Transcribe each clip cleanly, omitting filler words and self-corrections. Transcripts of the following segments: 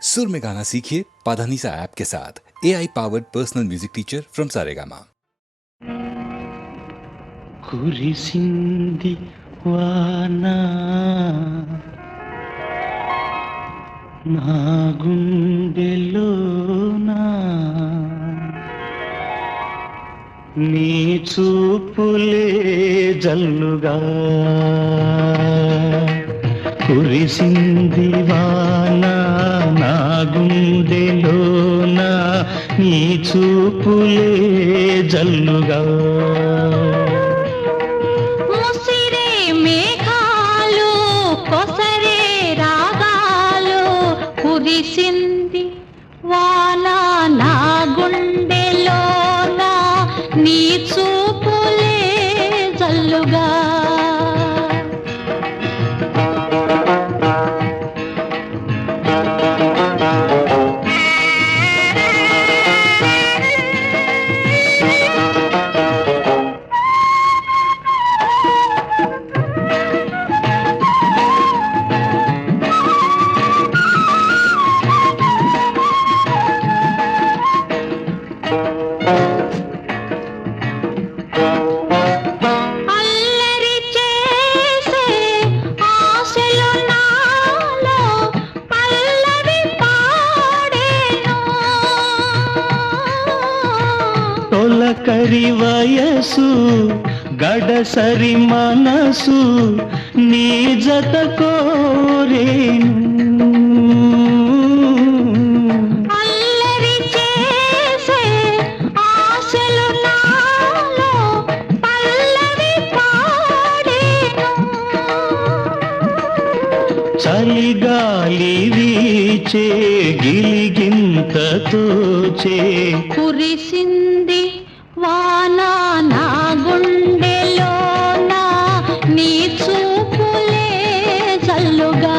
सुर में गाना सीखिए पाधानीसा ऐप के साथ। AI powered personal music teacher from Saregama. కురిసింది వాన నా గుండెలోనా నీ చూపులే జల్లుగా కురిసింది వాన నా గుండెలోనా నీ చూపులే జల్లుగా కురిసింది వాన నా గుండెలోన నీ చూపులే జల్లుగా తొలకరి వయసు గడసరి మనసు నీ జత కోరేను అల్లరి చేసే ఆశలు నాలో పల్లవి పాడేను చలిగాలి వీచే గిలిగింతతో చే కురిసింది వాన నా గుండెలోన నీ చూపులే జల్లుగా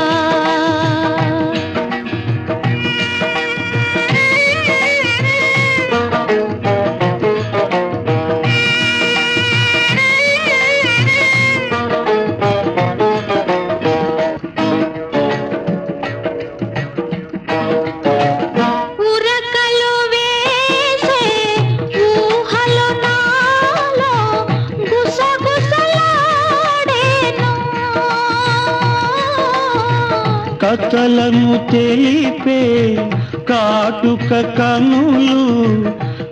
కథలను తెలిపే కాటుక కనులు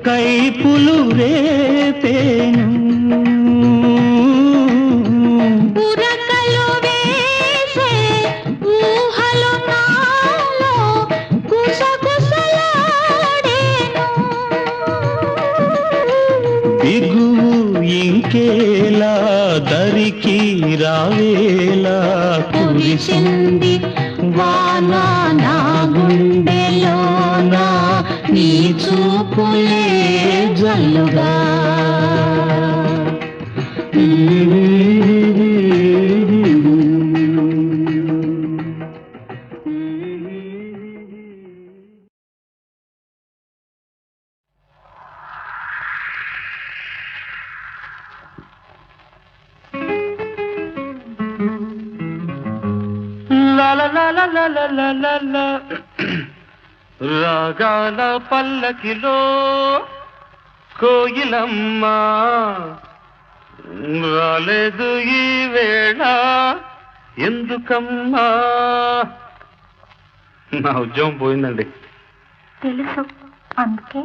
కైపులు రేపేను ఉరకలు వేసే ఊహలు నాలో గుసగుసలాడేను బిగువు ఇంకేలా దరికి రావేలా కురిసింది వాన నా గుండెలోన నీ చూపులే జల్లుగా రాగాల పల్లకిలో కోయిలమ్మ రాలేదు ఈ వేళ ఎందుకమ్మా నా ఉద్యోగం పోయిందండి తెలుసు అందుకే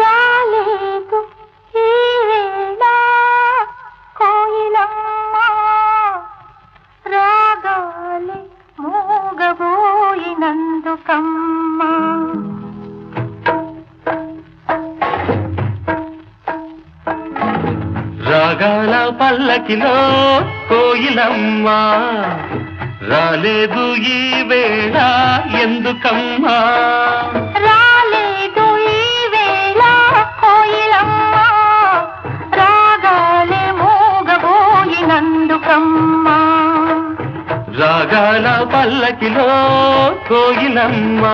రాలేదు ఈ వేళ కోయిలమ్మ రాగాలి మూగబోయినందుకమ్మ రాగాల పల్లకిలో కోయిలమ్మ రాలేదు ఈ వేళ ఎందుకమ్మా రాలేదు ఈ వేళ కోయిలమ్మ రాగాలి మూగబోయినందుకమ్మ రాగాల పల్లకిలో కోయిలమ్మ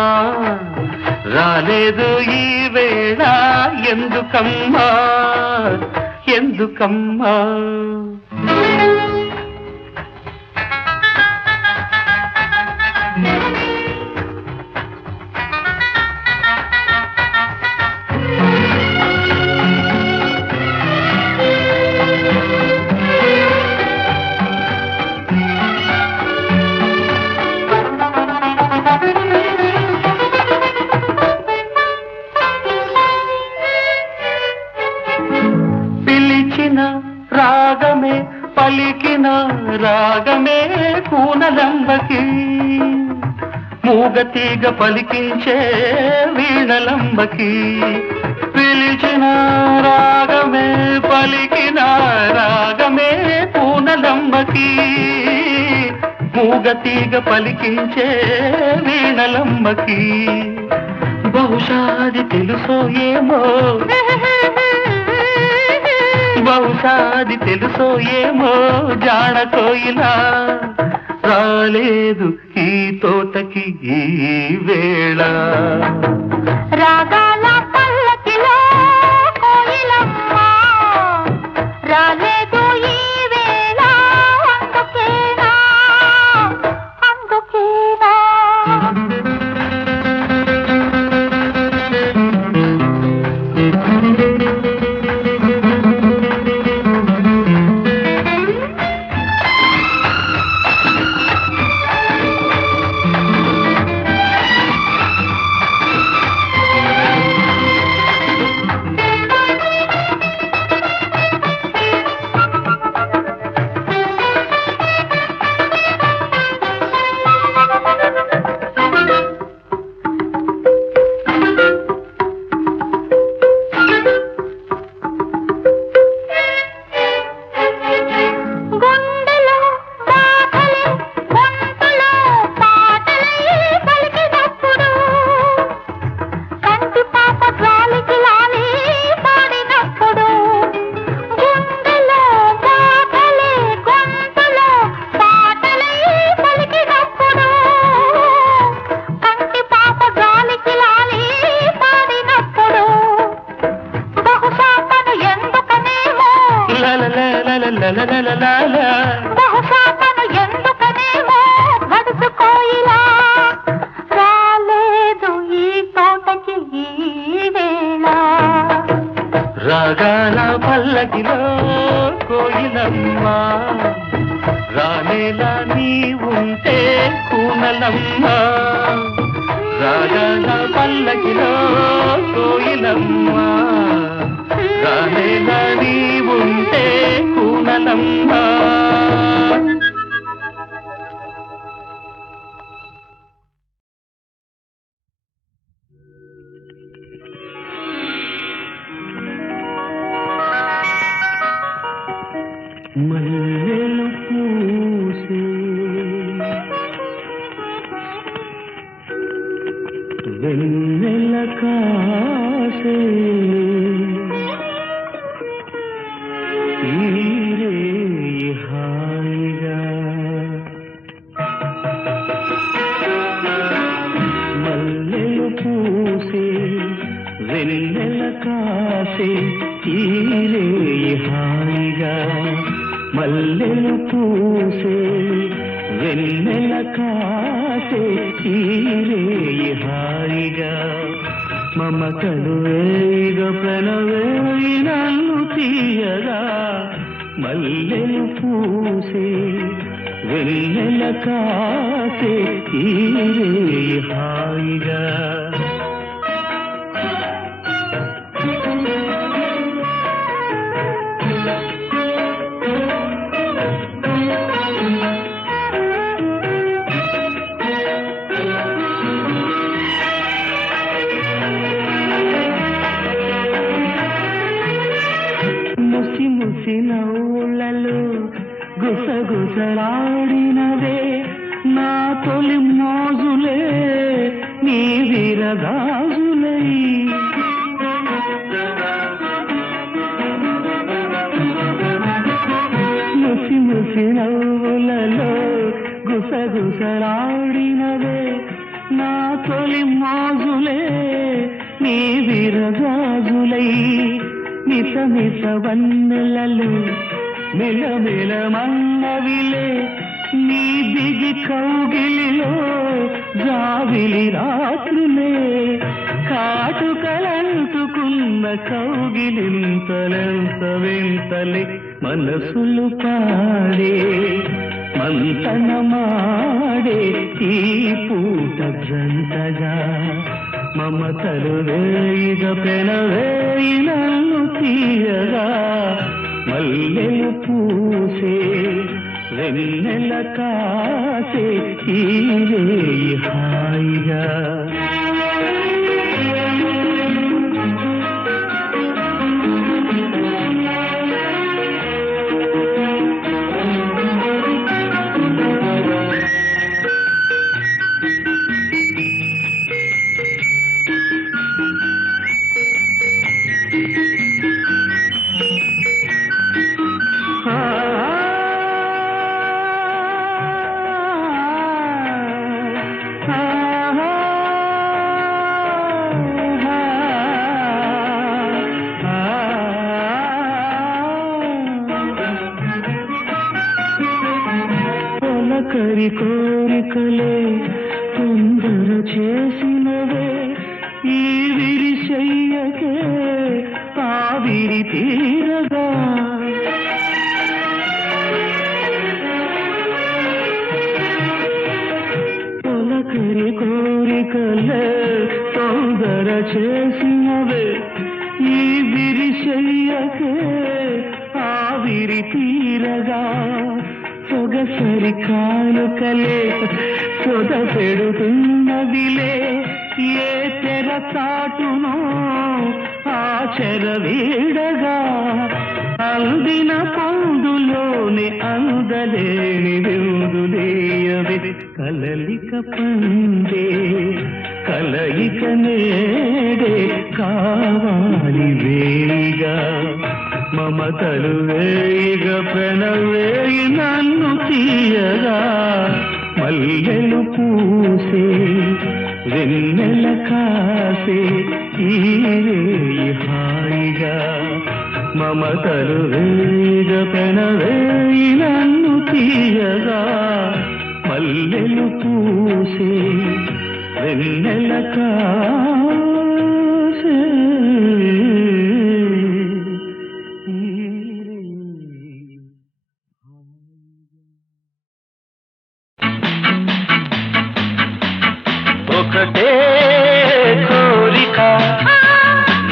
రాలేదు ఈ వేళ ఎందుకమ్మా ఎందుకమ్మా మూగతీగ పలికించే వీణలంబకి పిలిచిన రాగమే పలికిన రాగమే పూనలంబకి మూగతీగ పలికించే వీణలంబకి బహుశాది తెలుసో ఏమో బహుశాది తెలుసో ఏమో జాణ కోయిలా రాలేదు ఈ తోటకి ఈ వేళ రాగాల పల్లకిలో కోయిలమ్మ రాలేదు ఈ వేళ అందుకేనా అందుకేనా బహుశా తను ఎందుకనేమో గడుసు కోయిలా రాలేదు ఈ తోటకి ఈ వేళ రాగాల పల్లకిలో కోయిలమ్మ రానేలా నీ ఉంటే కూనలమ్మ రాగాల పల్లకిలో కోయిలమ్మ రానేలా నీ ఉంటే కూనలమ్మ మల్లెలు పూసే వెన్నెల కాసే ఈరే హాయిగా మల్లెలు పూసే వెన్నెల కాసే ఈరే హాయిగా మల్లెలు పూసే వెన్నెల కాసే ఈరే హాయిగా మమతలు వేగ ప్రణవేయి నన్ను తీయగా మల్లెలు పూసే వెన్నెల కాసే ఈరే హాయిగా నవ్వులలో గుసగుసలాడినవే నా తొలి మోజులే నీ విరగాజులై ముసి ముసి నవ్వులలో గుసగుసలాడినవే నా తొలి మోజులే నీ విరగాజులై మిస మిస వన్నెలలు మిలమిల మన్నవిలే నీ దిగి కౌగిలిలో జావిలి రాత్రులే కాటుకలంటుకున్న కౌగిలింతలెంత వింతలే మనసులు పాడే మంతనమాడే ఈ పూట జంటగా మమతలు వేయిగ పెనవేయి నన్ను తీయగా మల్లెలు పూసే వెన్నెల కాసే ఈ రేయి హాయిగా కరి కోరికలే తొందర చేసినవే ఈ విరిశయ్యకే ఆవిరి తీరగా తొలకరి కోరికలే తొందర చేసినవే ఈ విరిశయ్యకే ఆవిరి తీరగా సొగసరి కానుకలే సొద పెడుతున్నదిలే ఏ తెర చాటునో ఆ చెర వీడగా అందిన పొందులోని అందలేని విందులేయవి కలలిక పండే కలయిక నేడే కావాలి వేయిగా మమతలు వేయిగ ప్రణవేయి నన్ను తీయగా మల్లెలు పూసే వెన్నెల కాసే ఈ రేయి హాయిగా మమతలు వేయిగ ప్రణవేయి నన్ను తీయగా మల్లెలు పూసే వెన్నెల కాసే ఒకటే కోరిక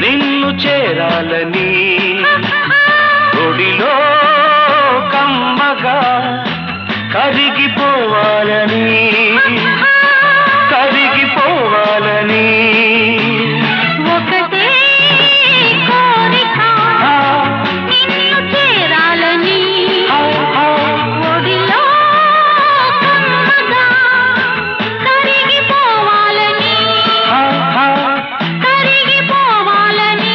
నిన్ను చేరాలని ఒడిలో కమ్మగా కరిగిపోవాలని కరిగిపోవాలని ఒకటే కోరిక నిన్ను చేరాలని ఒడిలో కమ్మగా కరిగిపోవాలని కరిగిపోవాలని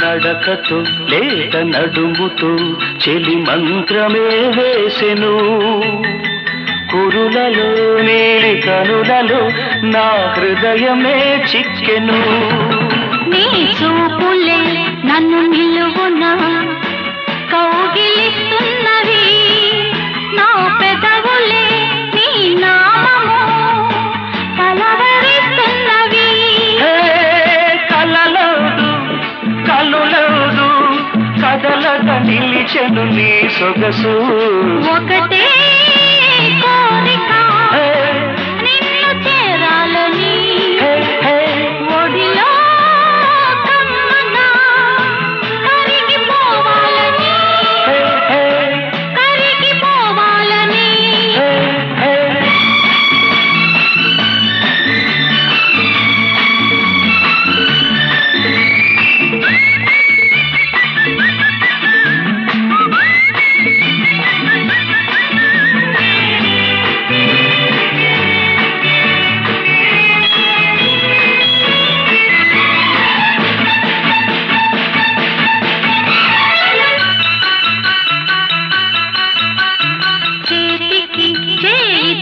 నడకతో లేత నడుముతో చెలి మంత్రమే వేసెను కురులలో నీలి కనులలో నా హృదయమే చిక్కెను నీ చూపులే నన్ను నిలువున కౌగిలిస్తున్నవి నా పెదవులే నీ నామము కలవరిస్తున్నవి కలలోదు కలులోదు కదలక నిలిచెను నీ సొగసు ఒకటే కోరిక నిన్ను చేరాలని ఒడిలో కమ్మగా కరిగిపోవాలని కరిగిపోవాలని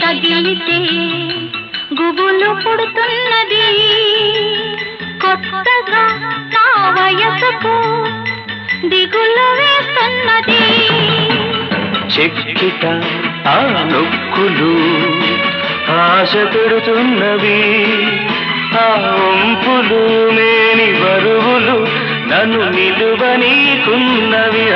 తగిలితే గుబులు పుడుతున్నది కొత్తగా నా వయసుకు దిగులు వేస్తున్నది చెక్కిట ఆ నొక్కులు ఆశ పెడుతున్నవి, ఆ ఒంపులు మేని బరువులు నన్ను నిలువనీకున్నవి.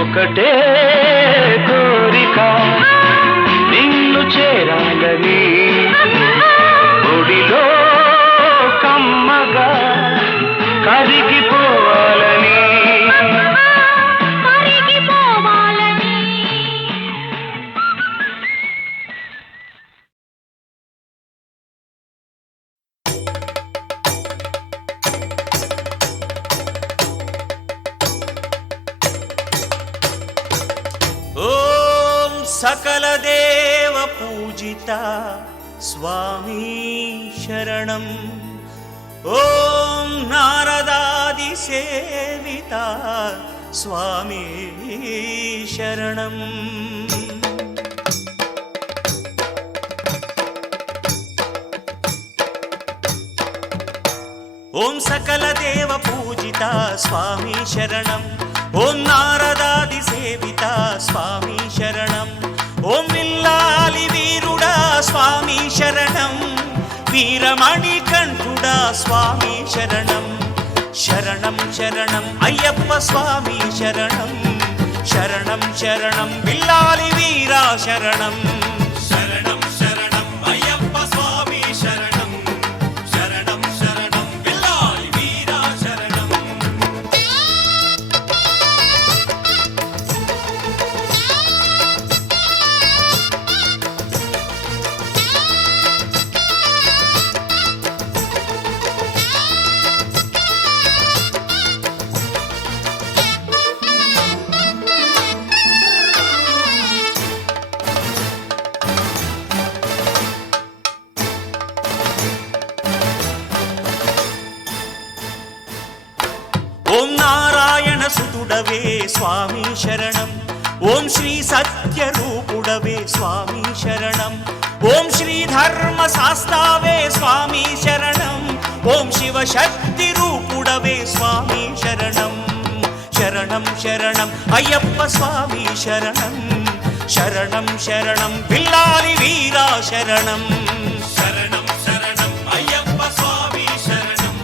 ఒకటే కోరిక నిన్ను చేరాలని, ఒడిలో కమ్మగా కరిగిపోవాలని. ఓం సకల దేవ పూజిత స్వామి శరణం. ఓం నారదాది సేవిత స్వామి శరణం. ఓం సకల దేవ పూజిత స్వామి శరణం. ఓం నారదాది సేవిత స్వామి శరణం. ఓం విల్లాలి వీరుడా స్వామి శరణం. వీరమణి కంఠుడా స్వామి శరణం. శరణం శరణం అయ్యప్ప స్వామి శరణం. శరణం శరణం విల్లాలి వీరా శరణం. శరణం శరణం అయ్యప్ప స్వామి శరణం. శరణం శరణం విల్లాలి వీరా శరణం. ఓం నారాయణ సుతుడవే స్వామి శరణం. ఓం శ్రీ సత్య రూపుడవే స్వామి శరణం. ఓం శ్రీ ధర్మ శాస్త్రావే స్వామి శరణం. ఓం శివ శక్తి రూపుడవే స్వామి శరణం. శరణం శరణం అయ్యప్ప స్వామి శరణం. శరణం శరణం విల్లాలి వీరా శరణం. శరణం శరణం అయ్యప్ప స్వామి శరణం.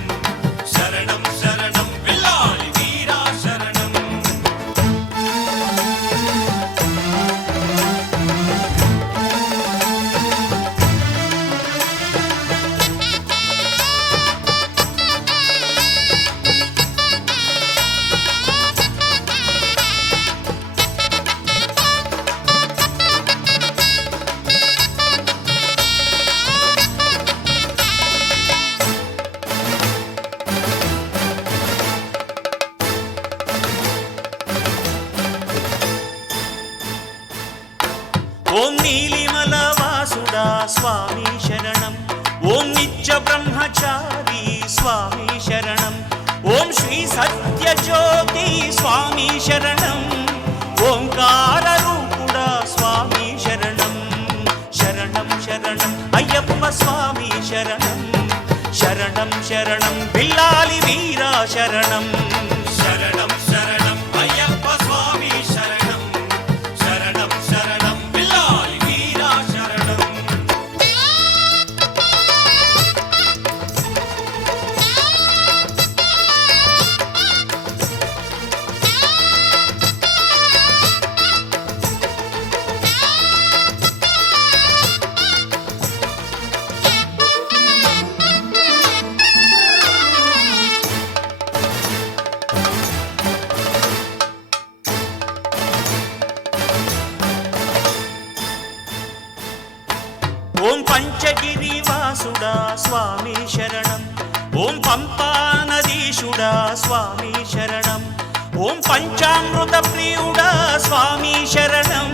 శరణం శరణం విల్లాలి వీరా శరణం. ఓం నీలిమల వాసుడా స్వామి శరణం. ఓం నిత్య బ్రహ్మచారి స్వామి శరణం. ఓం శ్రీ సత్య జ్యోతి స్వామి శరణం. ఓంకార రూపుడా స్వామి శరణం. శరణం శరణం అయ్యప్ప స్వామి శరణం. శరణం శరణం బిల్లాలి వీరా శరణం. శరణం శరణం అయ్యప్ప స్వామి శరణం. శరణం శరణం బిల్లాలి వీరా శరణం. ఓం పంచగిరి వాసుడా స్వామి శరణం. ఓం పంపా నదీశుడా స్వామి శరణం. ఓం పంచామృత ప్రియుడా స్వామి శరణం.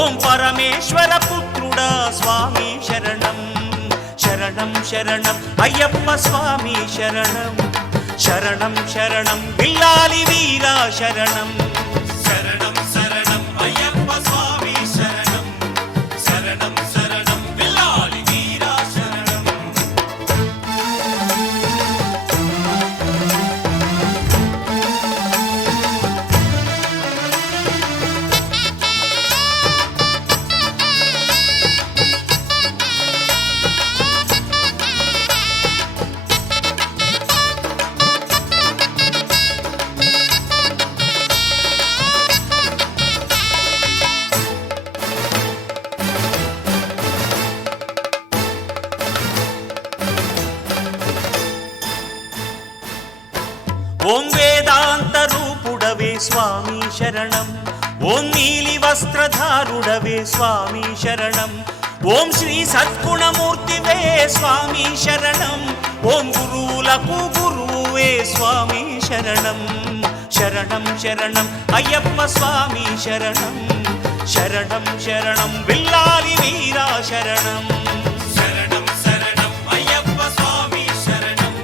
ఓం పరమేశ్వర పుత్రుడా స్వామి శరణం. శరణం శరణం అయ్యప్ప స్వామి శరణం. శరణం శరణం బిల్లాలి వీరా శరణం. శరణం శరణం అయ్యప్ప స్వామి శరణం. శరణం శరణం బిల్లాలి వీరా శరణం. వస్త్రధారుడవే స్వామి శరణం. ఓం శ్రీ సద్గుణమూర్తివే స్వామి శరణం. ఓం గురువులకు గురువే స్వామి శరణం. శరణం శరణం అయ్యప్ప స్వామి శరణం. శరణం శరణం విల్లాలి వీరా శరణం. శరణం శరణం అయ్యప్ప స్వామి శరణం.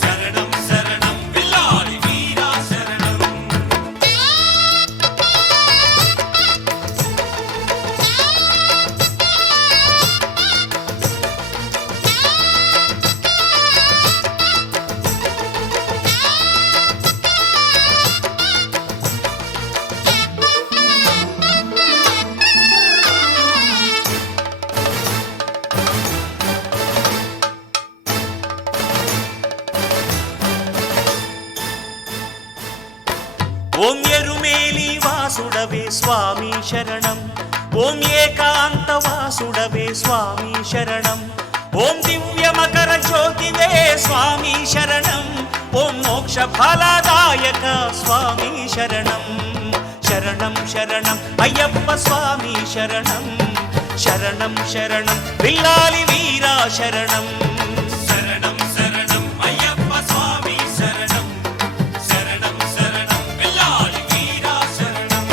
శరణం శరణం విల్లాలి వీరా శరణం. ఓం ఎరుమేలి వాసుడవే స్వామి శరణం. ఓం ఏకాంత వాసుడవే స్వామి శరణం. ఓం దివ్య మకర జ్యోతివే స్వామి శరణం. ఓం మోక్ష ఫలదాయక స్వామి శరణం. శరణం శరణం అయ్యప్ప స్వామి శరణం. శరణం శరణం విల్లాలి వీరా శరణం. శరణం శరణం అయ్యప్ప స్వామి శరణం. శరణం శరణం విల్లాలి వీరా శరణం.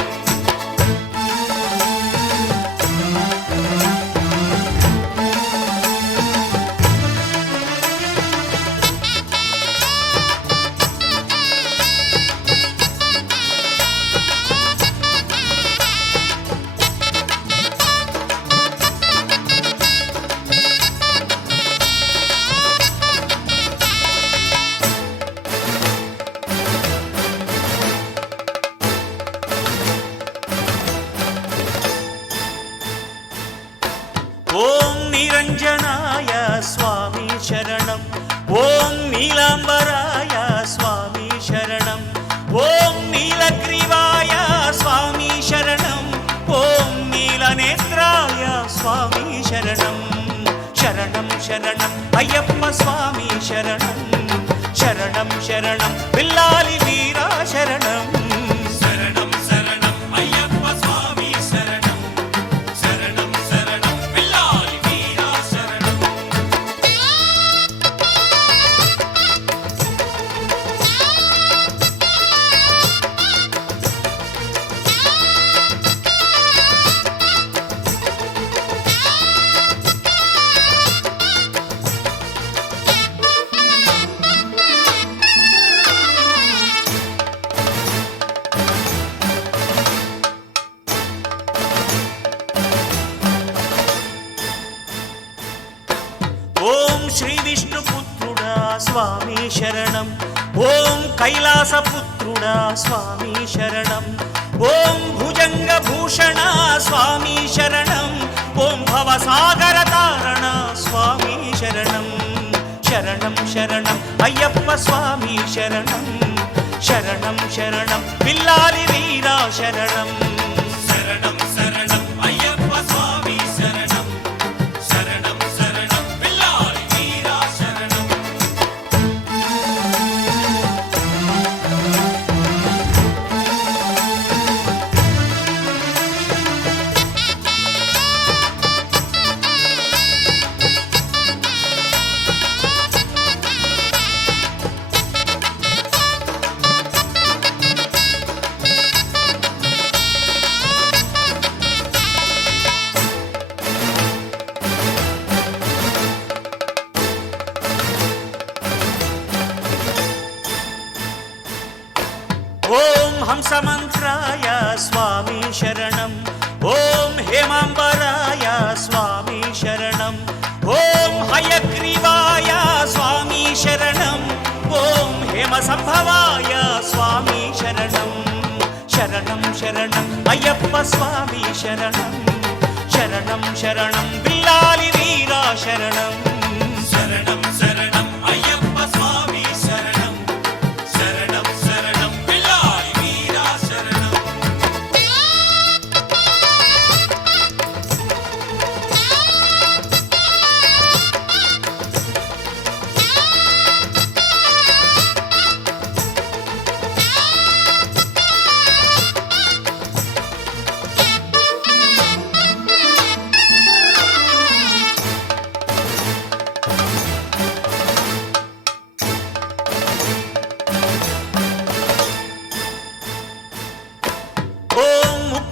ఓం నిరంజనాయ స్వామి శరణం. ఓం నీలాంబరాయ స్వామి శరణం. ఓం నీలగ్రీవాయ స్వామి శరణం. ఓం నీలనేత్రాయ స్వామి శరణం. శరణం శరణం అయ్యప్ప స్వామి శరణం. శరణం శరణం విల్లాలి వీరా శరణం. శరణం శరణం అయ్యప్ప స్వామి శరణం. శరణం శరణం విల్లాలి వీరా శరణం. ఓం శ్రీ విష్ణుపుత్రుడా స్వామి శరణం. ఓం కైలాసపుత్రుడా స్వామి శరణం. ఓం భుజంగ భూషణ స్వామి శరణం. ఓం భవసాగర తారణ స్వామి శరణం. శరణం శరణం అయ్యప్ప స్వామి శరణం. శరణం శరణం విల్లాలి వీరా శరణం. శరణం శరణం అయ్యప్ప స్వామి శరణం. శరణం శరణం విల్లాలి వీరా శరణం. ఓం హంసమంత్రాయ స్వామి శరణం. ఓం హేమాంబరాయ స్వామి శరణం. ఓం హయగ్రీవాయ స్వామి శరణం. ఓం హేమసంభవాయ స్వామి శరణం. శరణం శరణం అయ్యప్ప స్వామి శరణం. శరణం శరణం విల్లాలి వీరా శరణం. శరణం శరణం అయ్యప్ప స్వామి శరణం. శరణం శరణం విల్లాలి వీరా శరణం.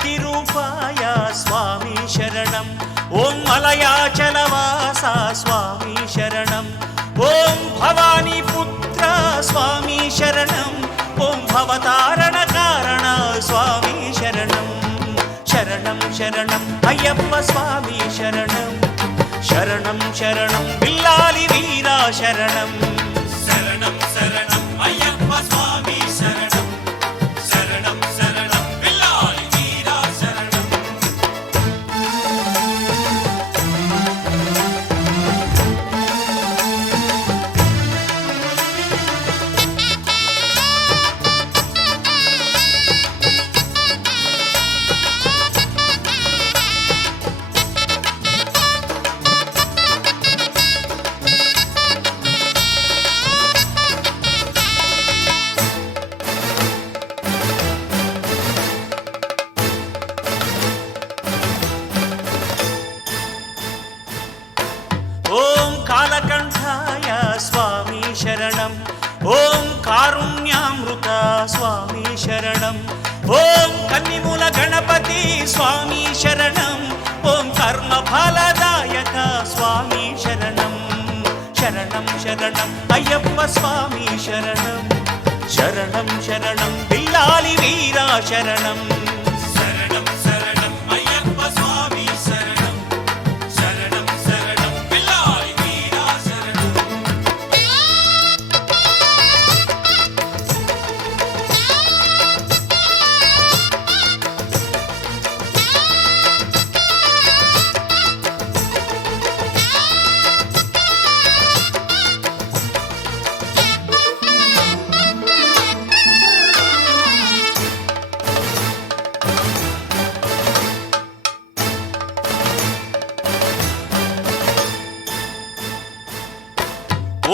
मुक्तिरूपाय स्वामी शरणम् ॐ मलयाचलवास स्वामी शरणम् ॐ भवानीपुत्र स्वामी शरणम् ॐ भवतारणकारण स्वामी शरणम् शरणं शरणम् अय्यप्प स्वामी शरणम् शरणं शरणं बिल्लालि वीरा शरणम् शरणं शरणम् अय्यप्प स्वामी शरणम् शरणं शरणं बिल्लालि वीरा शरणम् ॐ कालकण्ठाय स्वामी शरणम् ॐ कारुण्यामृत स्वामी शरणम् ॐ कन्निमूल गणपति स्वामी शरणम् ॐ कर्मफलदायक स्वामी शरणम् शरणं शरणम् अय्यप्प स्वामी शरणम् शरणं शरणं बिल्लालि वीरा शरणम् शरणं शरणम् अय्यप्प स्वामी शरणम् शरणं शरणं बिल्लालि वीरा शरणम्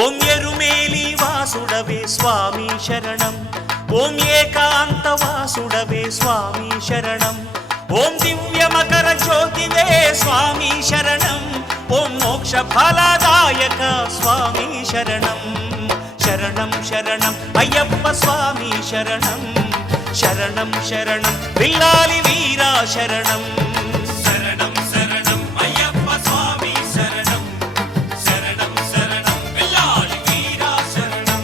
ఓం ఎరుమేలి వాసుడవే స్వామి శరణం ఓం ఏకాంత వాసుడవే స్వామి శరణం ఓం దివ్య మకర జ్యోతివే స్వామి శరణం ఓం మోక్ష ఫలదాయక స్వామి శరణం శరణం శరణం అయ్యప్ప స్వామి శరణం శరణం శరణం బిల్లాలి వీరా శరణం శరణం శరణం అయ్యప్ప స్వామి శరణం శరణం శరణం బిల్లాలి వీరా శరణం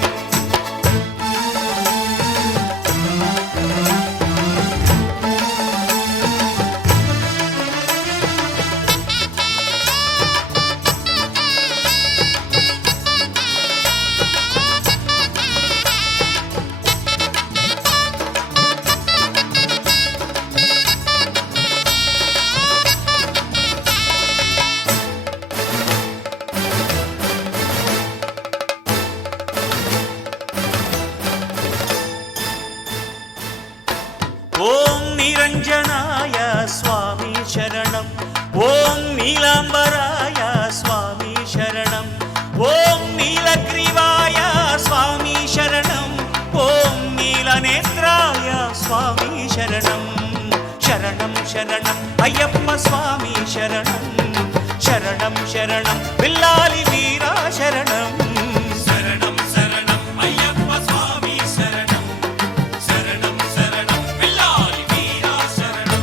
ఓం నిరంజనాయ స్వామి శరణం ఓం నీలాంబరాయ స్వామి శరణం ఓం నీలగ్రీవాయ స్వామి శరణం ఓం నీలనేత్రాయ స్వామి శరణం శరణం శరణం అయ్యప్ప స్వామి శరణం శరణం శరణం బిల్లాలి వీరా శరణం శరణం శరణం అయ్యప్ప స్వామి శరణం శరణం శరణం బిల్లాలి వీరా శరణం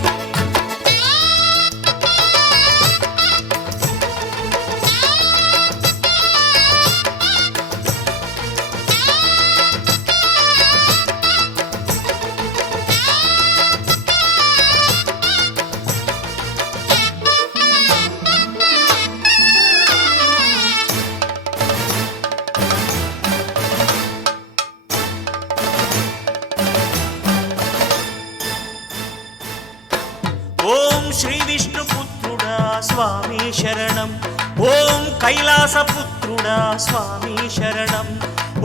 ఓం శ్రీ విష్ణుపుత్రుడా స్వామి శరణం ఓం కైలాసపుత్రుడా స్వామి శరణం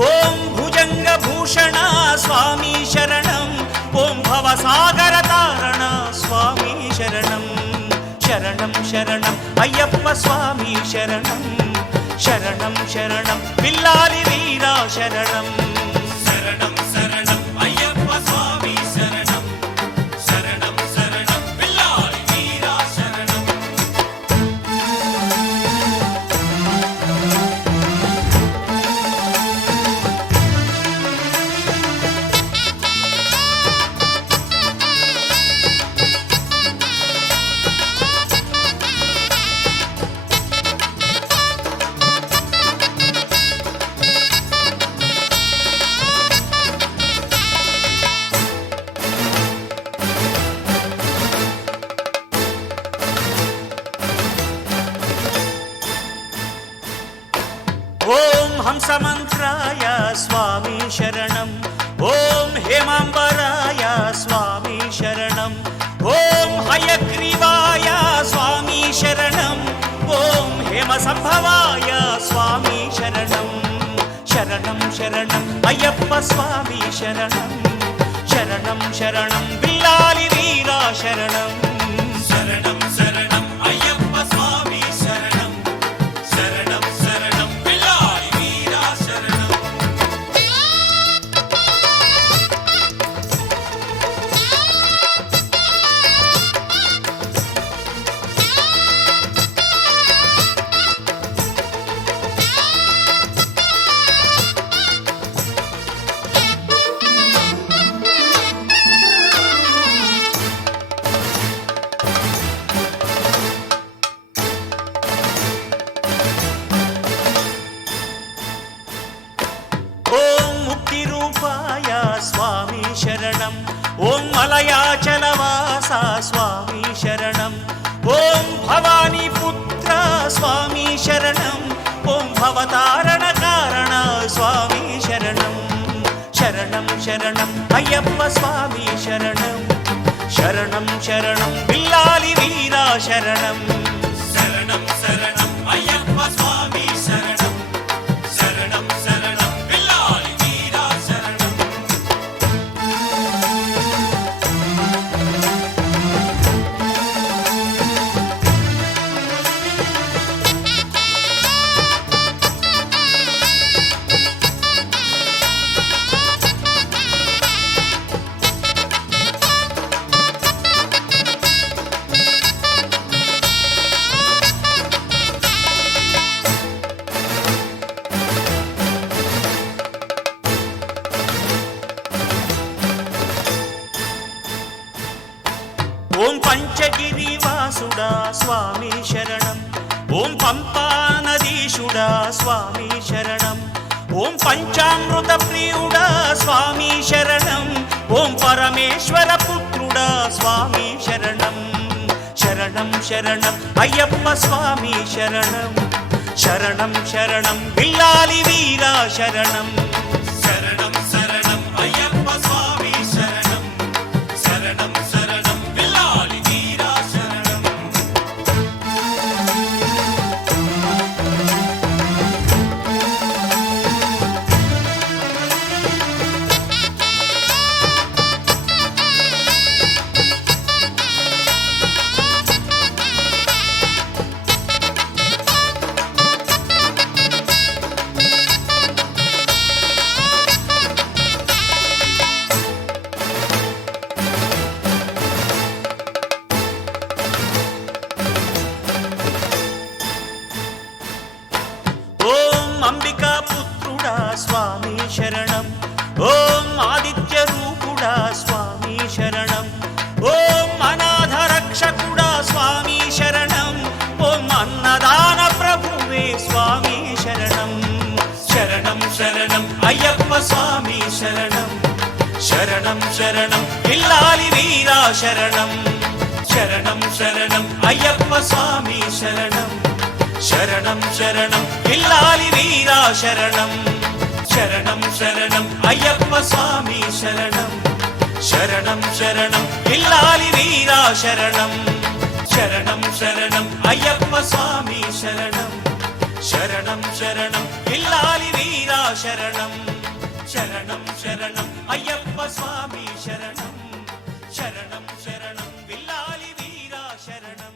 ఓం భుజంగభూషణ స్వామి శరణం ఓం భవసాగర తారణ స్వామి శరణం శరణం శరణం అయ్యప్ప స్వామి శరణం శరణం శరణం బిల్లాలి వీరా శరణం శరణం శరణం అయ్యప్ప స్వామి శరణం శరణం శరణం బిల్లాలి వీరా శరణం హంసమంత్రాయ స్వామి శరణం. ఓం హేమాంబరాయ స్వామి శరణం. ఓం హయగ్రీవాయ స్వామి శరణం. ఓం హేమసంభవాయ స్వామి శరణం. శరణం శరణం అయ్యప్ప స్వామి శరణం. శరణం శరణం బిల్లాలి వీరా శరణం. శరణం శరణం అయ్యప్ప స్వామి శరణం. శరణం శరణం బిల్లాలి వీరా శరణం. స్వామి శరణం. ఓం మలయాచలవాస స్వామి శరణం. ఓం భవానీ పుత్ర స్వామి శరణం. ఓం భవతారణ కారణ స్వామి శరణం. శరణం శరణం అయ్యప్ప స్వామి శరణం. శరణం శరణం బిల్లాలి వీరా శరణం. శరణం శరణం అయ్యప్ప స్వామి శరణం. శరణం శరణం బిల్లాలి వీరా శరణం. ఓం పంచగిరివాసుడా స్వామి శరణం. ఓం పంపానదీశుడా స్వామి శరణం. ఓం పంచామృత ప్రియుడా స్వామి శరణం. ఓం పరమేశ్వర పుత్రుడా స్వామి శరణం. శరణం శరణం అయ్యప్ప స్వామి శరణం. శరణం శరణం బిల్లాలి వీరా శరణం. శరణం శరణం అయ్యప్ప స్వామి శరణం. శరణం శరణం బిల్లాలి వీరా శరణం. అంబికా పుత్రుడా స్వామి శరణం. ఓం ఆదిత్య రూపుడా స్వామి శరణం. ఓం అనాథ రక్షకుడా స్వామి శరణం. ఓం అన్నదాన ప్రభువే స్వామి శరణం. శరణం శరణం అయ్యప్ప స్వామి శరణం. శరణం శరణం బిల్లాలి వీరా శరణం. శరణం శరణం అయ్యప్ప స్వామి శరణం. శరణం శరణం బిల్లాలి వీరా శరణం. శరణం శరణం అయ్యప్ప స్వామి శరణం. శరణం శరణం బిల్లాలి వీరా శరణం. శరణం శరణం అయ్యప్ప స్వామి శరణం. శరణం శరణం బిల్లాలి వీరా శరణం. శరణం శరణం అయ్యప్ప స్వామి శరణం. శరణం శరణం బిల్లాలి వీరా శరణం.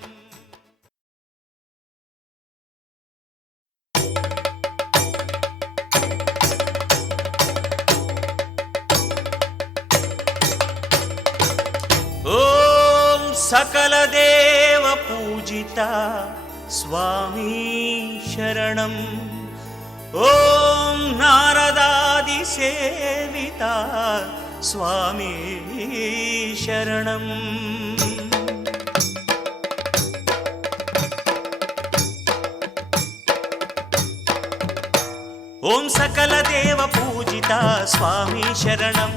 ఓం సకల దేవ పూజిత స్వామి శరణం. ఓం నారదాది సేవిత స్వామి శరణం. ఓం సకల దేవ పూజిత స్వామి శరణం.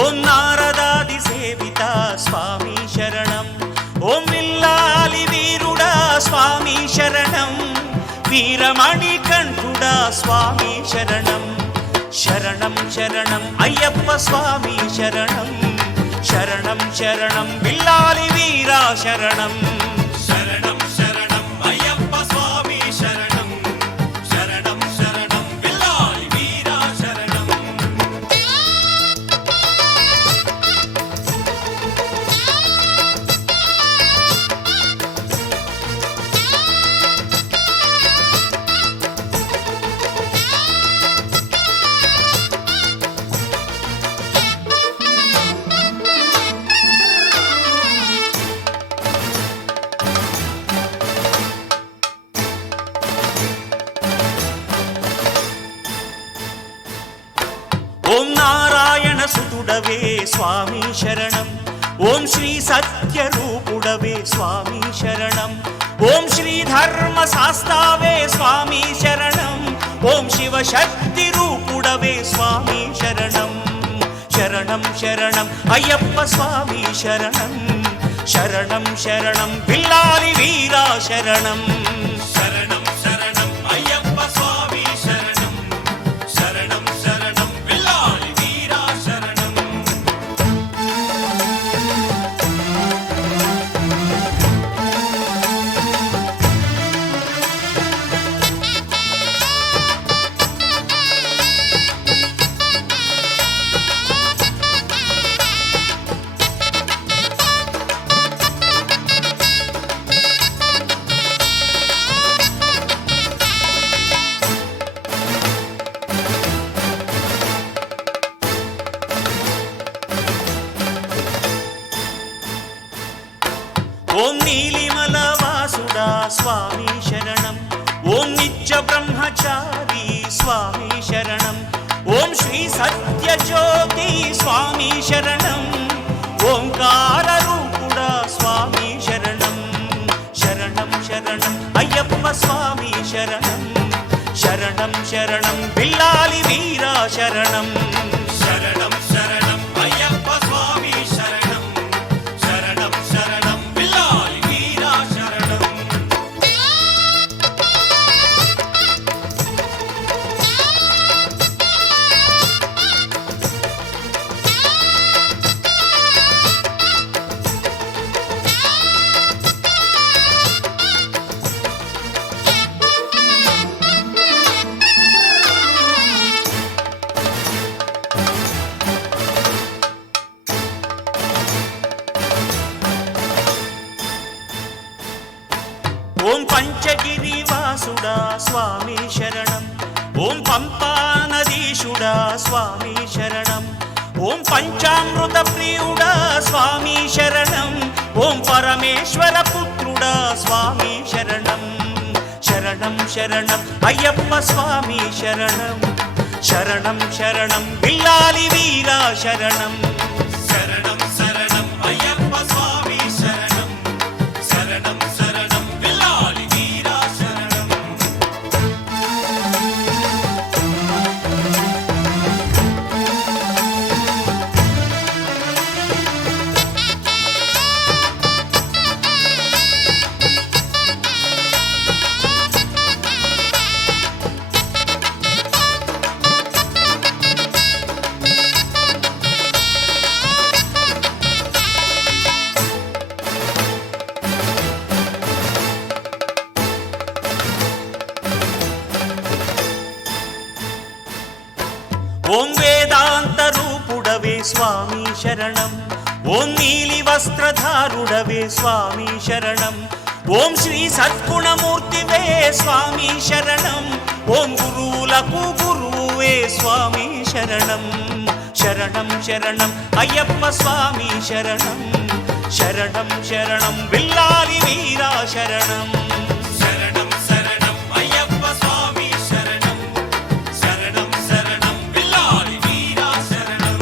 ఓం నారదాది సేవిత స్వామి శరణం. ఓం విల్లాలి వీరుడా స్వామి శరణం. వీరమణి కంఠుడా దేవుడా స్వామి శరణం. శరణం శరణం అయ్యప్ప స్వామి శరణం. శరణం శరణం బిల్లాలి వీరా శరణం. శరణం శరణం అయ్యప్ప స్వామి శరణం. శరణం శరణం బిల్లాలి వీరా శరణం. ఓం నారాయణ సుతుడవే స్వామి శరణం. ఓం శ్రీ సత్య రూపుడవే స్వామి శరణం. ఓం శ్రీ ధర్మ శాస్త్రావే స్వామి శరణం. ఓం శివ శక్తి రూపుడవే స్వామి శరణం. శరణం శరణం అయ్యప్ప స్వామి శరణం. శరణం శరణం బిల్లాలి వీరా శరణం. శరణం శరణం అయ్యప్ప స్వామి శరణం. శరణం శరణం బిల్లాలి వీరా శరణం. ఓం నీలిమల వాసుడా స్వామి శరణం. ఓం నిత్య బ్రహ్మచారి స్వామి శరణం. ఓం శ్రీ సత్య జ్యోతి స్వామి శరణం. ఓంకార రూపుడా స్వామి శరణం. శరణం శరణం అయ్యప్ప స్వామి శరణం. శరణం శరణం బిల్లాలి వీరా శరణం. శరణం శరణం అయ్యప్ప స్వామి శరణం. శరణం శరణం బిల్లాలి వీరా శరణం. ఓం పంచగిరి వాసుడా స్వామి శరణం. ఓం పంపా నదీశుడా స్వామి శరణం. ఓం పంచామృత ప్రియుడా స్వామి శరణం. ఓం పరమేశ్వర పుత్రుడా స్వామి శరణం. శరణం శరణం అయ్యప్ప స్వామి శరణం. శరణం శరణం బిల్లాలి వీరా శరణం. శరణం శరణం అయ్యప్ప స్వామి శరణం. శరణం శరణం బిల్లాలి వీరా శరణం. ఓం వేదాంత రూపుడవే స్వామి శరణం. ఓం నీలి వస్త్రధారుడవే స్వామి శరణం. ఓం శ్రీ సద్గుణమూర్తివే స్వామి శరణం. ఓం గురువులకు గురువే స్వామి శరణం. శరణం శరణం అయ్యప్ప స్వామి శరణం. శరణం శరణం బిల్లాలి వీరా శరణం. శరణం శరణం అయ్యప్ప స్వామి శరణం. శరణం శరణం బిల్లాలి వీరా శరణం.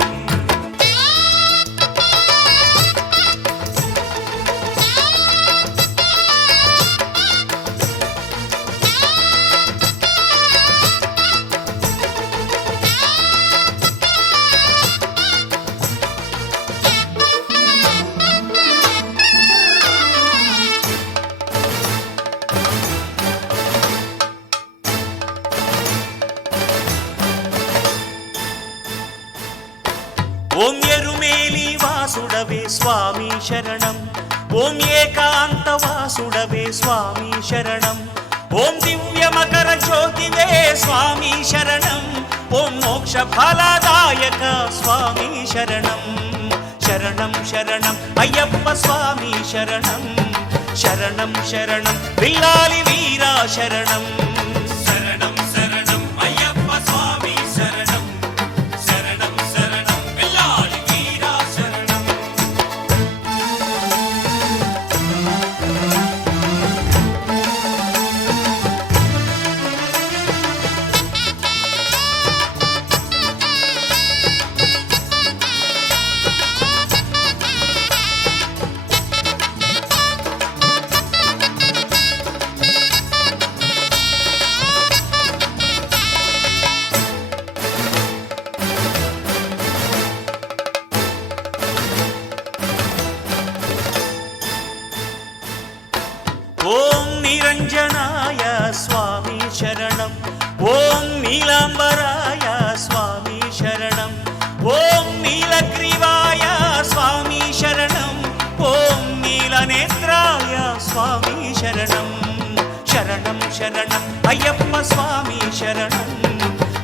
వాసుడవే స్వామి శరణం. ఓం దివ్య మకర జ్యోతివే స్వామి శరణం. ఓం మోక్ష ఫలదాయక స్వామి శరణం. శరణం శరణం అయ్యప్ప స్వామి శరణం. శరణం శరణం బిల్లాలి వీరా శరణం. శరణం శరణం అయ్యప్ప స్వామి శరణం. శరణం శరణం బిల్లాలి వీరా శరణం. ఓం నిరంజనాయ స్వామి శరణం. ఓం నీలాంబరాయ స్వామి శరణం. ఓం నీలగ్రీవాయ స్వామి శరణం. ఓం నీలనేత్రాయ స్వామి శరణం. శరణం శరణం అయ్యప్ప స్వామి శరణం.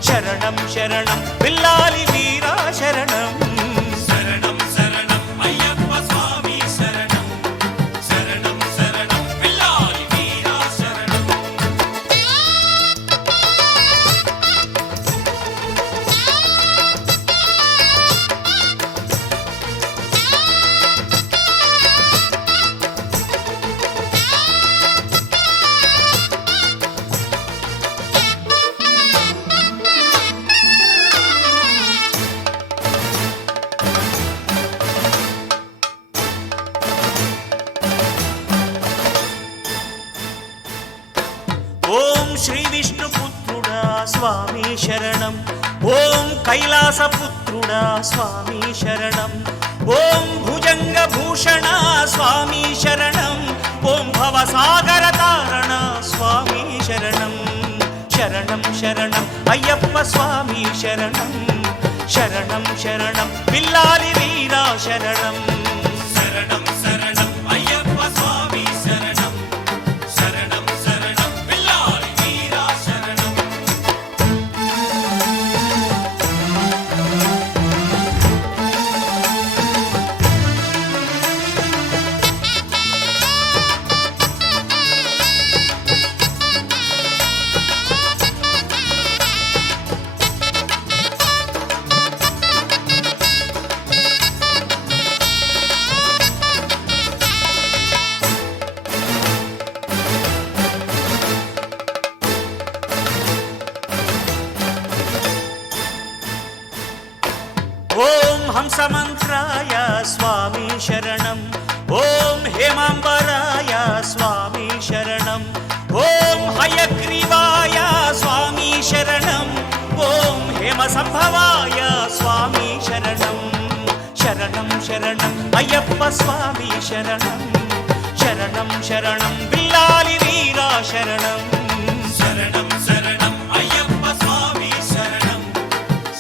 శరణం శరణం బిల్లాలి వీరా శరణం. శరణం శరణం అయ్యప్ప స్వామి శరణం. శరణం శరణం బిల్లాలి వీరా శరణం. ఓం శ్రీ విష్ణుపుత్రుడా స్వామి శరణం. ఓం కైలాసపుత్రుడా స్వామి శరణం. ఓం భుజంగ భూషణ స్వామి శరణం. ఓం భవసాగర తారణ స్వామి శరణం. శరణం శరణం అయ్యప్ప స్వామి శరణం. శరణం శరణం బిల్లాలి వీరా శరణం. శరణం శరణం అయ్యప్ప స్వామి శరణం. శరణం శరణం బిల్లాలి వీరా శరణం. ఓం హంసమంత్రాయ స్వామి శరణం. ఓం హేమాంబరాయ స్వామి శరణం. ఓం హయగ్రీవాయ స్వామి శరణం. ఓం హేమ సంభవాయ స్వామి శరణం. శరణం శరణం అయ్యప్ప స్వామి శరణం. శరణం శరణం బిల్లాలి వీరా శరణం. శరణం శరణం అయ్యప్ప స్వామి శరణం.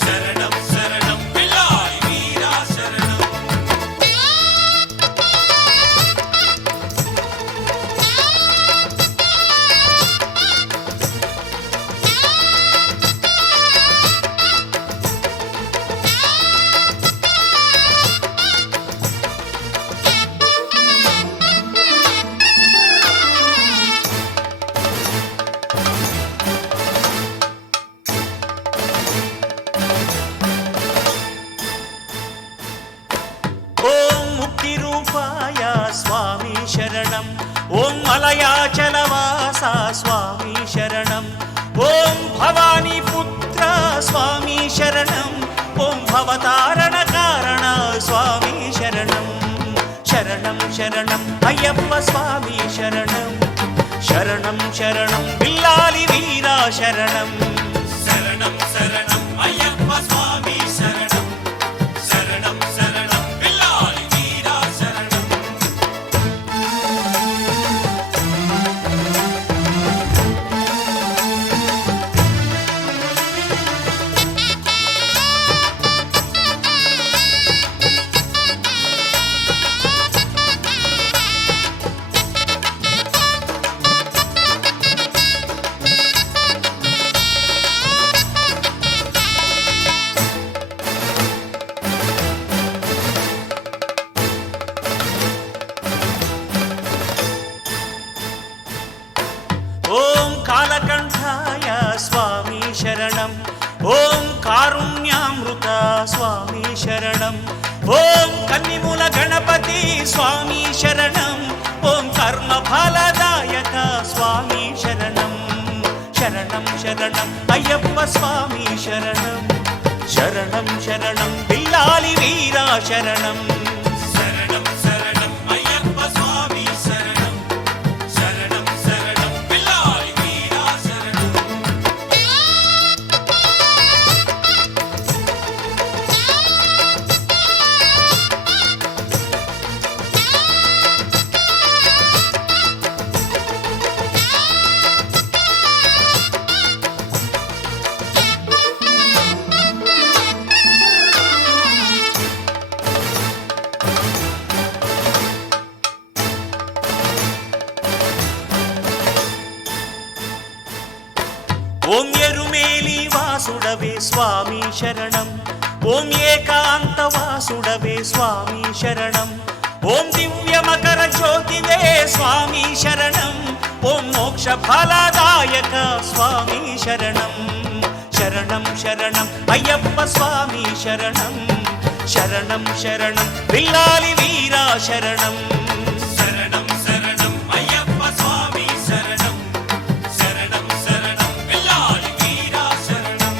శరణం శరణం బిల్లాలి వీరా శరణం. ఓం ముక్తి రూపాయ స్వామి శరణం. ఓం మలయాచలవాస స్వామి శరణం. ఓం భవానీ పుత్ర స్వామి శరణం. ఓం భవతారణ కారణ స్వామి శరణం. శరణం శరణం అయ్యప్ప స్వామి శరణం. శరణం శరణం బిల్లాలి వీరా శరణం. శరణం శరణం అయ్యప్ప స్వామి శరణం. శరణం శరణం బిల్లాలి వీరా శరణం. ఓం కన్నిమూల గణపతి స్వామి శరణం, ఓం కర్మ ఫలదాయక స్వామి శరణం. శరణం శరణం అయ్యప్ప స్వామి శరణం, శరణం శరణం బిల్లాలి వీరా శరణం. శరణం శరణం అయ్యప్ప స్వామి శరణం, శరణం శరణం బిల్లాలి వీరా శరణం. ఓం ఎరుమేలి వాసుడవే స్వామి శరణం, ఓం ఏకాంత వాసుడవే స్వామి శరణం, ఓం దివ్య మకర జ్యోతివే స్వామి శరణం, ఓం మోక్ష ఫలదాయక స్వామి శరణం. శరణం శరణం అయ్యప్ప స్వామి శరణం, శరణం శరణం బిల్లాలి వీరా శరణం. శరణం శరణం అయ్యప్ప స్వామి శరణం, శరణం శరణం బిల్లాలి వీరా శరణం.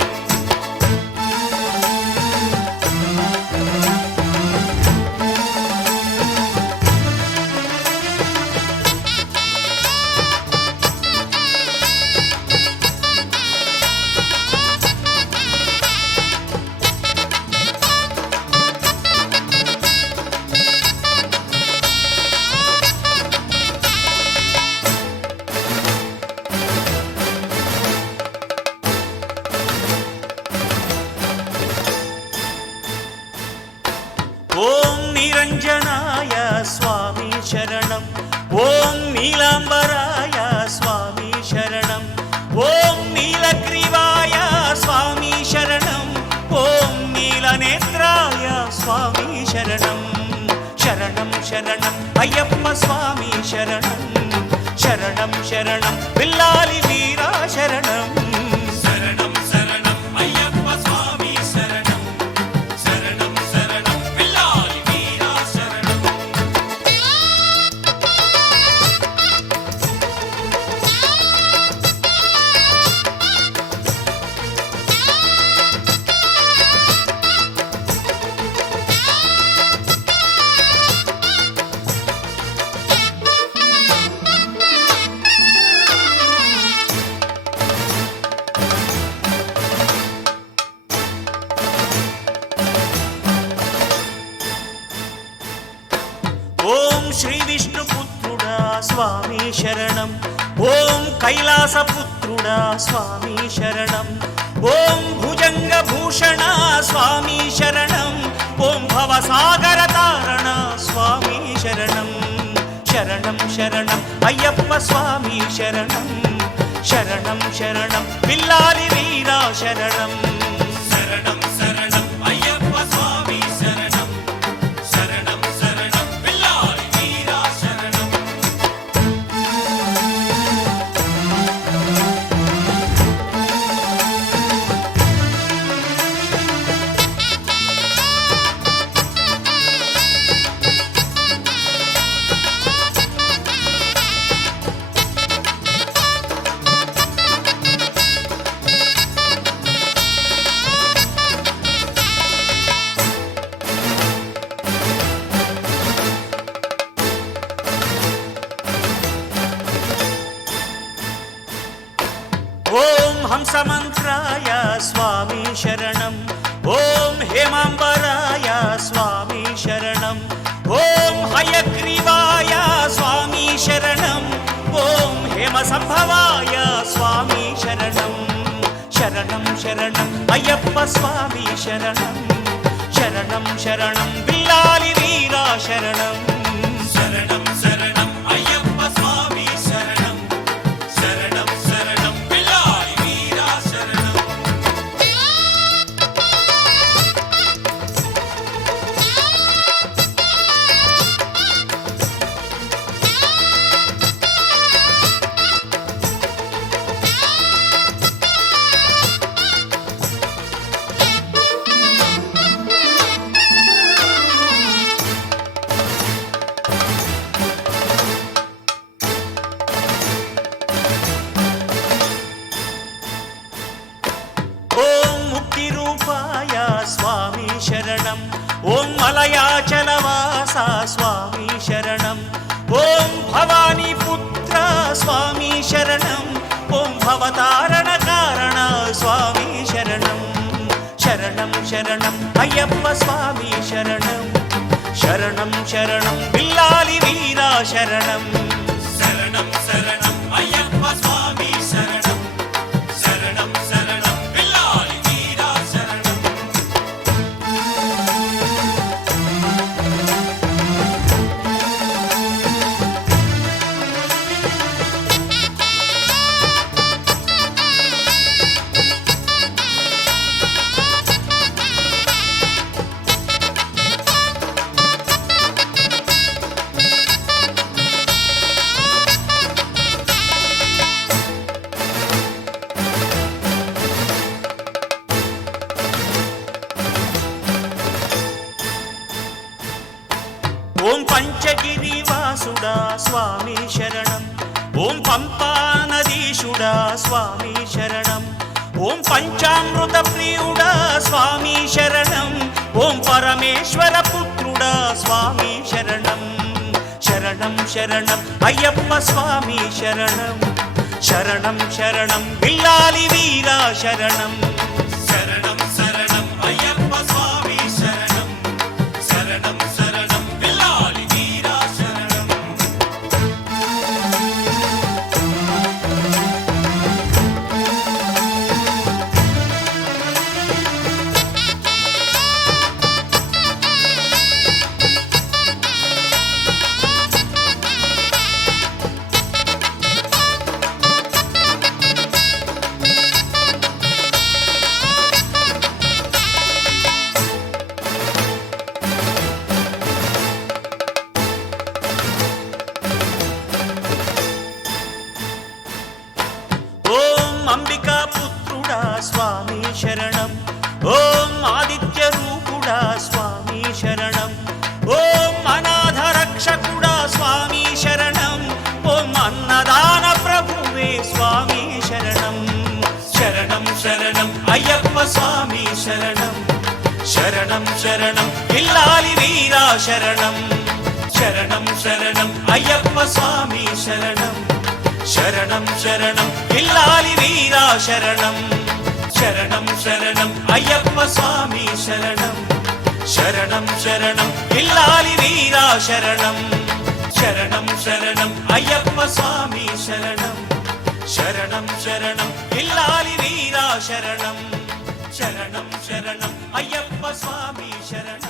ఓం నిరంజనాయ స్వామి శరణం, ఓం నీలాంబరాయ స్వామి శరణం, ఓం నీలగ్రీవాయ స్వామి శరణం, ఓం నీలనేత్రాయ స్వామి శరణం. శరణం శరణం అయ్యప్ప స్వామి శరణం, శరణం శరణం బిల్లాలి వీరా శరణం. శరణం శరణం అయ్యప్ప స్వామి శరణం, శరణం శరణం బిల్లాలి వీరా శరణం. ఓం శ్రీ విష్ణుపుత్రుడా స్వామి శరణం, ఓం కైలాసపుత్రుడా స్వామి శరణం, ఓం భుజంగ భూషణ స్వామి శరణం, ఓం భవసాగర తారణ స్వామి శరణం. శరణం శరణం అయ్యప్ప స్వామి శరణం, శరణం శరణం బిల్లాలి వీరా శరణం. శరణం శరణం అయ్యప్ప స్వామి శరణం, శరణం శరణం బిల్లాలి వీరా శరణం. ఓం హంసమంత్రాయ స్వామి శరణం, ఓం హేమాంబరాయ స్వామి శరణం, ఓం హయగ్రీవాయ స్వామి శరణం, ఓం హేమ సంభవాయ స్వామి శరణం. శరణం శరణం అయ్యప్ప స్వామి శరణం, శరణం శరణం బిల్లాలి వీరా శరణం. శరణం శరణం అయ్యప్ప స్వామి శరణం, శరణం శరణం బిల్లాలి వీరా శరణం. శ్రీనివాస స్వామి శరణం. ఓం భవానీ పుత్ర స్వామి శరణం. ఓం భవతారణ కారణ స్వామి శరణం. శరణం శరణం అయ్యప్ప స్వామి శరణం. శరణం శరణం బిల్లాలి వీరా శరణం. శరణం శరణం అయ్యప్ప స్వామి శరణం. శరణం శరణం బిల్లాలి వీరా శరణం. ఓం పంచగిరివాసుడా స్వామి శరణం. ఓం పంపానదీశుడా స్వామి శరణం. ఓం పంచామృత ప్రియుడా స్వామి శరణం. ఓం పరమేశ్వర పుత్రుడా స్వామి శరణం. శరణం శరణం అయ్యప్ప స్వామి శరణం. శరణం శరణం బిల్లాలి వీరా శరణం. శరణం శరణం అయ్యప్ప స్వామి శరణం. శరణం శరణం బిల్లాలి వీరా శరణం. ఓం అంబికా పుత్రుడా స్వామి శరణం. ఓం ఆదిత్య రూపుడా స్వామి శరణం. ఓం అనాథ రక్షకుడా స్వామి శరణం. ఓం అన్నదాన ప్రభువే స్వామి శరణం. శరణం శరణం అయ్యప్ప స్వామి శరణం. శరణం శరణం ఇల్లాలి వీరా శరణం. శరణం శరణం అయ్యప్ప స్వామి శరణం. శరణం శరణం ఇల్లాలి వీరా శరణం. శరణం శరణం అయ్యప్ప స్వామి శరణం. శరణం శరణం ఇల్లాలి వీరా శరణం. శరణం శరణం అయ్యప్ప స్వామి శరణం. శరణం శరణం ఇల్లాలి వీరా శరణం. శరణం శరణం అయ్యప్ప స్వామి శరణం.